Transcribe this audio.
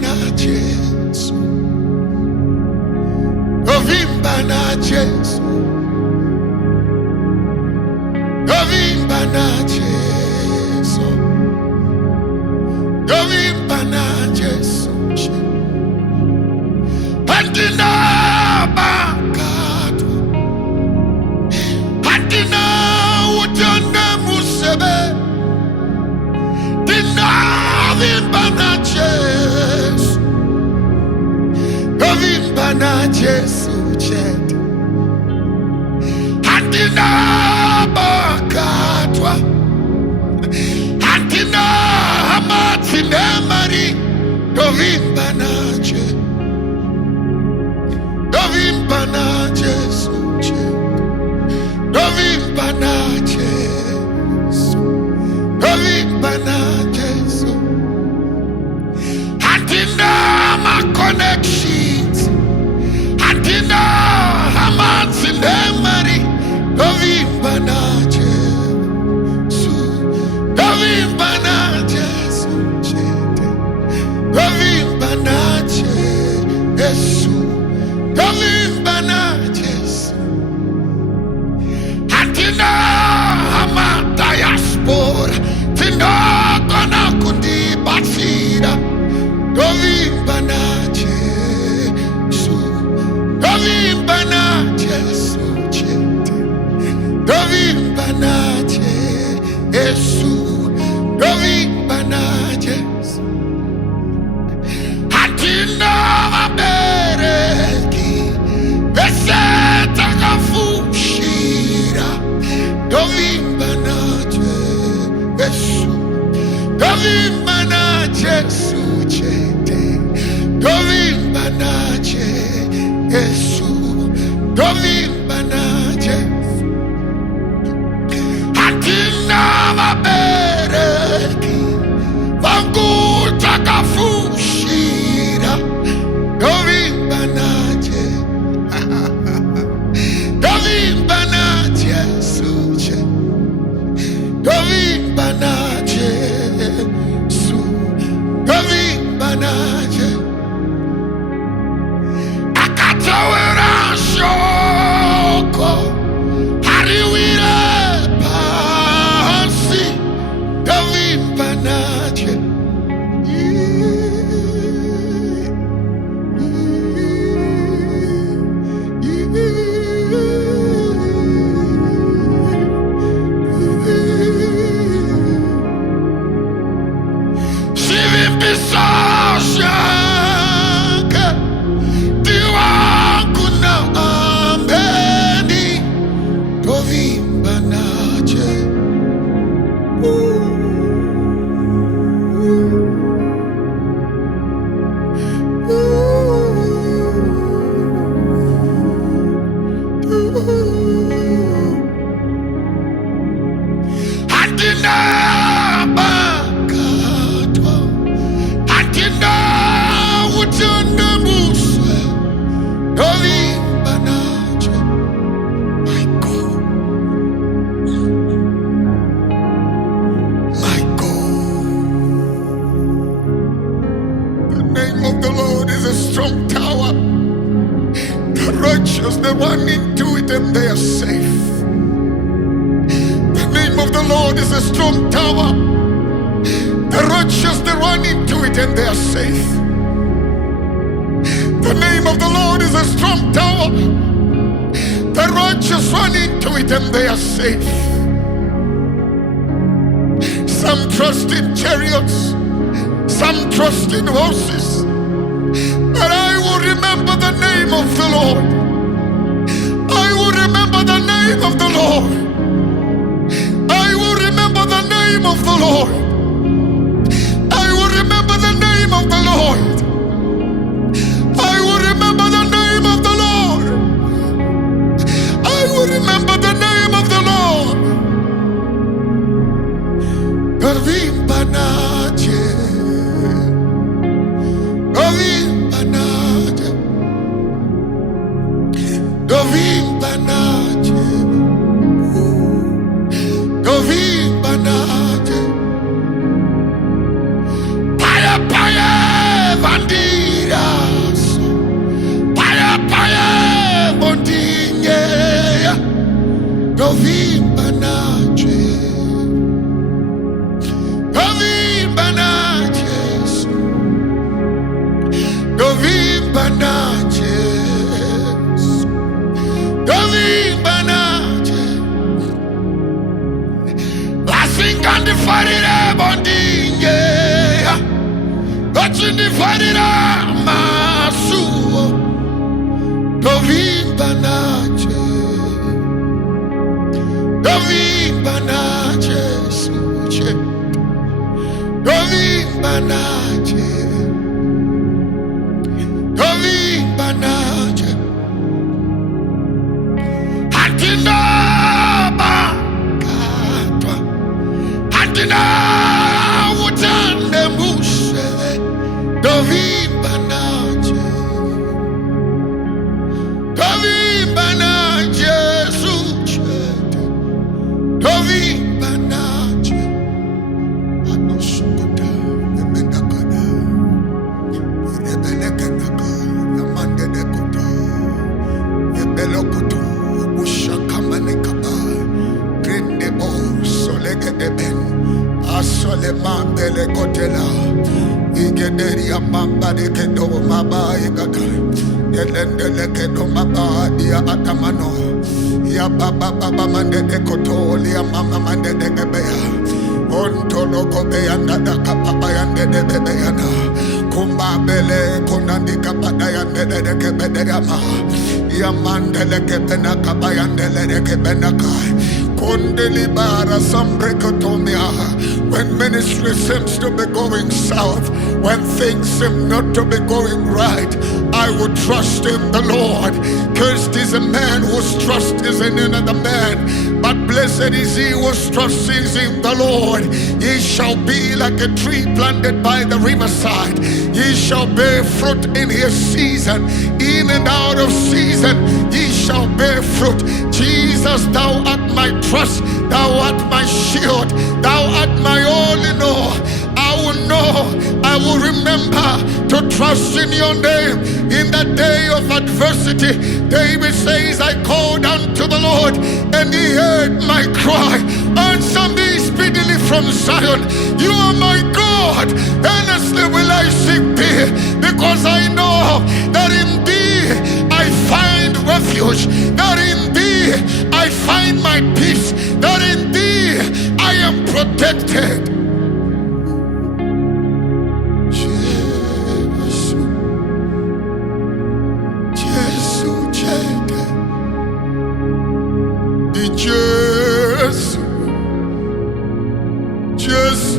na Jesu, dovimba na Jesu, dovimba na Jesu, dovimba na Jesu, andina bakatu, andina utanda musebe, dina vimba na Jesu, dovimba na Jesu, andina bakatwa, andina amatine mari, dovimba na Jesu, dovimba na Jesu, dovimba na Jesu, dovimba na Jesu, andina ma connections, andina amatine mari, dovimba na Jesu, dovimba na Jesu, dovimba na Jesu, dovimba na Jesu, andina ama diaspora, tina kona kundi batira, dovimba na Jesu, dovimba na Jesu, dovimba na Jesu, dovimba na Jesu, andina mabereki, beseta kafushira, dovimba na Jesu, dovimba na Jesu, dovimba na Jesu, dovimba na Jesu, andina mabereki, vanguta kafushira, dovimba na Jesu, dovimba na Jesu, dovimba na Jesu, dovimba na Jesu, akatawera shoko, hariwire pasi, dovimba na Jesu. They run into it and they are safe. The name of the Lord is a strong tower. The righteous, they run into it and they are safe. The name of the Lord is a strong tower. The righteous run into it and they are safe. Some trust in chariots, some trust in horses, but I will remember the name of the Lord. I will remember the name of the Lord. I will remember the name of the Lord. I will remember the name of the Lord. I will remember the name of the Lord. I will remember the name of the Lord. Dovimba na Jesu, dovimba na Jesu, dovimba na Jesu, dovimba na Jesu. farira bondinge, achini farira masuo, dovimba nache, dovimba nache suche, dovimba nache, dovimba nache, hatina bakatwa, hatina utande muse, dovimba nache, dovimba nache suche, dovimba nache, anosukota, emendakana, rebelekenaka, yamandedekota, yebelokoto, ushakamanekaba, grindebo, solegedeben, asolemambelekotela, igederia mambadekedo mabaegada, yelendelekedo mabadia atamano, ya baba baba mandedekoto, ya mama mandedegebea, ontoloko beyanda kapapa yandedebeyana, kumbabele kunandika padayandedekebedeyama, ya mandelekebena kabayandelekebena. Kondelibara Sambrekotomia. When ministry seems to be going south, when things seem not to be going right, I will trust in the Lord. Cursed is a man whose trust is in another man, but blessed is he whose trust is in the Lord. Ye shall be like a tree planted by the riverside. Ye shall bear fruit in his season. In and out of season, ye shall bear fruit. Jesus, thou art my trust, thou art my shield, thou art my all in all. I will remember to trust in your name in the day of adversity. David says, I called unto the Lord and he heard my cry. Answer me speedily from Zion. You are my God, earnestly will I seek thee, because I know that in thee I find refuge, that in thee I find my peace, that in thee I am protected. Jesus, Jesus,